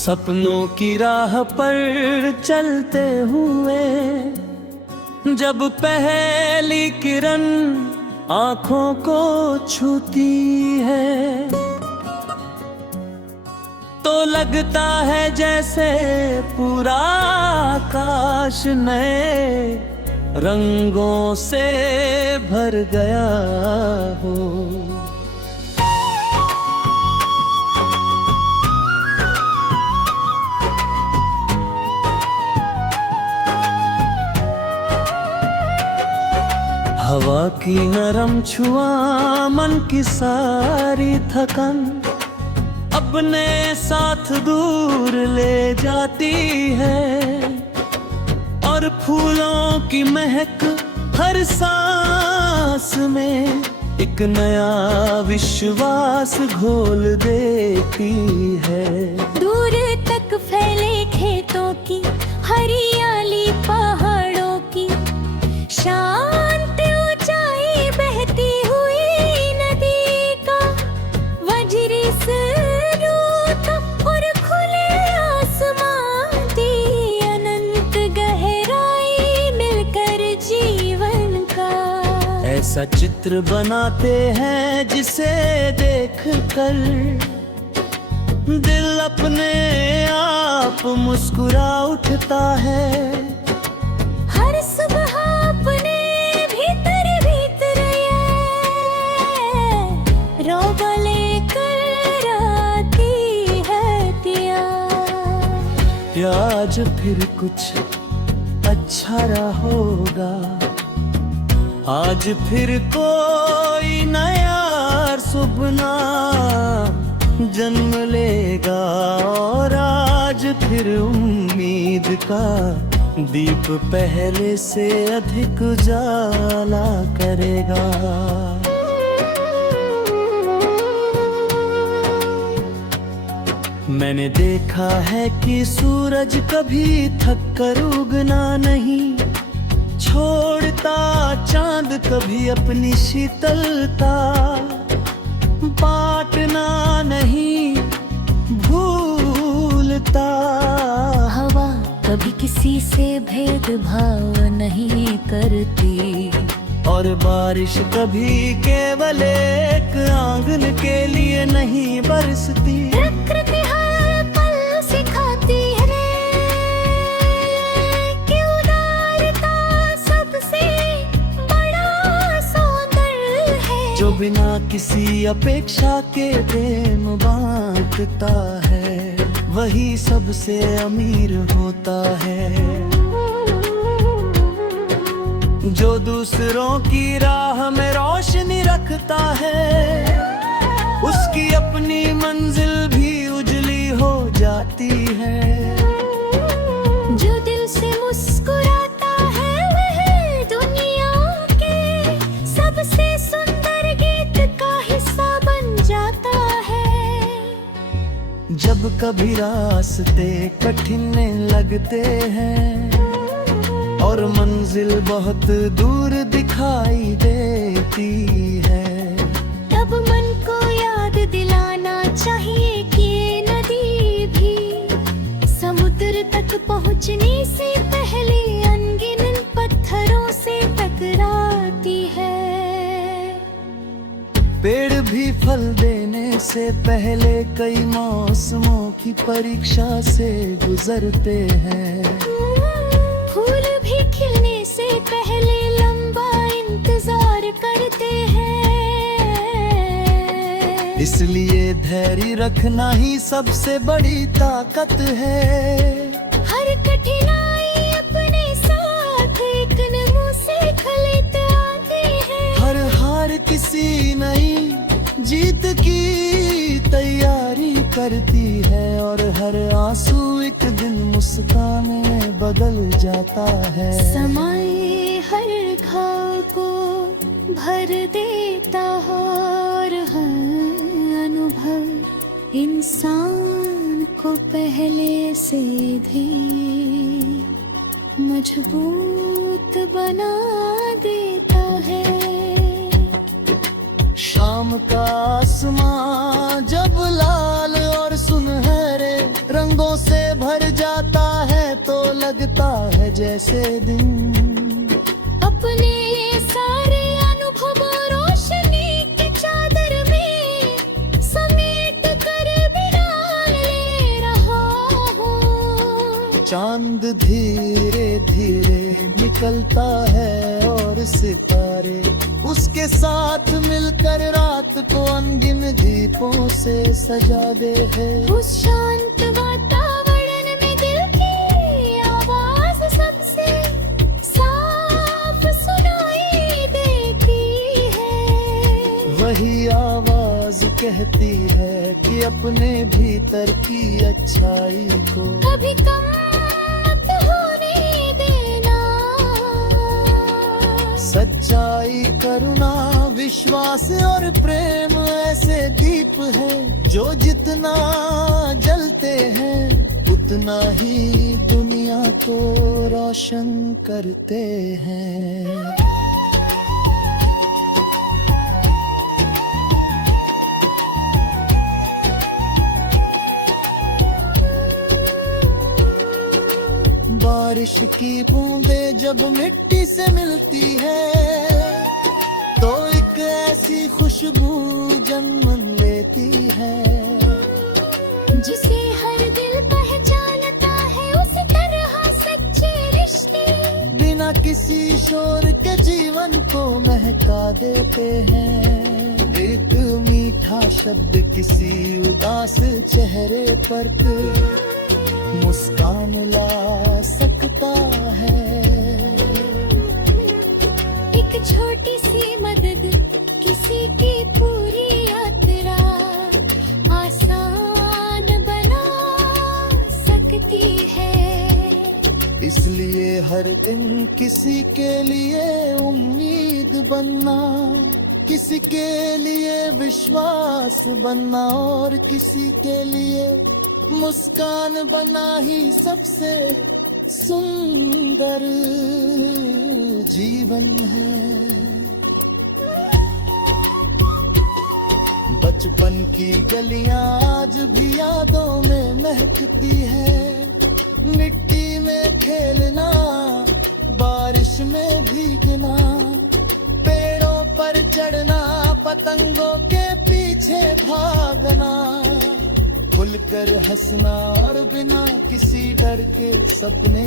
सपनों की राह पर चलते हुए जब पहली किरण आँखों को छूती है तो लगता है जैसे पूरा आकाश नए रंगों से भर गया हो। हवा की नरम छुआ मन की सारी थकन अपने साथ दूर ले जाती है और फूलों की महक हर सांस में एक नया विश्वास घोल देती है। दूर तक फैले खेतों की हरियाली, पहाड़ों की शांत ऊंचाई, बहती हुई नदी का वज्री स्वरूप और खुले आसमान की अनंत गहराई मिलकर जीवन का ऐसा चित्र बनाते हैं जिसे देख कर दिल अपने आप मुस्कुरा उठता है। हर सुबह अपने भीतर भीतर ये रोबा लेकर आती है दिया। या आज फिर कुछ अच्छा रहा होगा, आज फिर कोई नया सुपना जन्म लेगा और आज फिर उम्मीद का दीप पहले से अधिक उजाला करेगा। मैंने देखा है कि सूरज कभी थक कर उगना नहीं छोड़ता, चांद कभी अपनी शीतलता बांटना नहीं भूलता। हवा कभी किसी से भेदभाव नहीं करती और बारिश कभी केवल एक आंगन के लिए नहीं बरसती। प्रकृति हर पल सिखाती है कि उदारता सबसे बड़ा सौंदर्य है। जो बिना किसी अपेक्षा के प्रेम बांटता है वही सबसे अमीर होता है। जो दूसरों की राह में रोशनी रखता है उसकी अपनी मंजिल भी उजली हो जाती है। जो दिल से मुस्कुराता है वह दुनिया के सबसे सुंदर गीत का हिस्सा बन जाता है। जब कभी रास्ते कठिन लगते हैं और मंजिल बहुत दूर दिखाई देती है तब मन को याद दिलाना चाहिए कि ये नदी भी समुद्र तक पहुंचने से पहले अनगिनत पत्थरों से टकराती है। पेड़ भी फल देने से पहले कई मौसमों की परीक्षा से गुजरते हैं। फूल भी खिलने से पहले लंबा इंतजार करते हैं। इसलिए धैर्य रखना ही सबसे बड़ी ताकत है। हर कठिनाई अपने साथ एक नमूने से खलेते आते हैं। हर हार किसी नई जीत की तैयारी करती है और हर आंसू एक दिन मुस्कान में बदल जाता है। समय हर घाव को भर देता है और हर अनुभव इंसान को पहले से भी मजबूत बना देता है। शाम का आसमां जब लाल और सुनहरे रंगों से भर जाता है तो लगता है जैसे दिन अपने सारे अनुभव रोशनी के चादर में समेट कर बिना ले रहा हूँ। चांद धीरे धीरे निकलता है और सितारे उसके साथ मिलकर रात को अनगिन दीपों से सजाते हैं। उस शांत वातावरण में दिल की आवाज सबसे साफ सुनाई देती है। वही आवाज कहती है कि अपने भीतर की अच्छाई को कभी कम मत होने देना। सच्चाई, करुणा, विश्वास और प्रेम ऐसे दीप हैं जो जितना जलते हैं उतना ही दुनिया को रोशन करते हैं। बारिश की बूंदें जब मिट्टी से मिलती है तो एक ऐसी खुशबू जन्म लेती है। जिसे हर दिल पहचानता है उसी तरह सच्चे रिश्ते बिना किसी शोर के जीवन को महका देते हैं। एक मीठा शब्द किसी उदास चेहरे पर मुस्कान ला सकता है। एक छोटी सी मदद किसी की पूरी यात्रा आसान बना सकती है। इसलिए हर दिन किसी के लिए उम्मीद बनना, किसी के लिए विश्वास बनना और किसी के लिए मुस्कान बना ही सबसे सुंदर जीवन है। बचपन की गलियां आज भी यादों में महकती है। मिट्टी में खेलना, बारिश में भीगना, पेड़ों पर चढ़ना, पतंगों के पीछे भागना, खुलकर हंसना और बिना किसी डर के सपने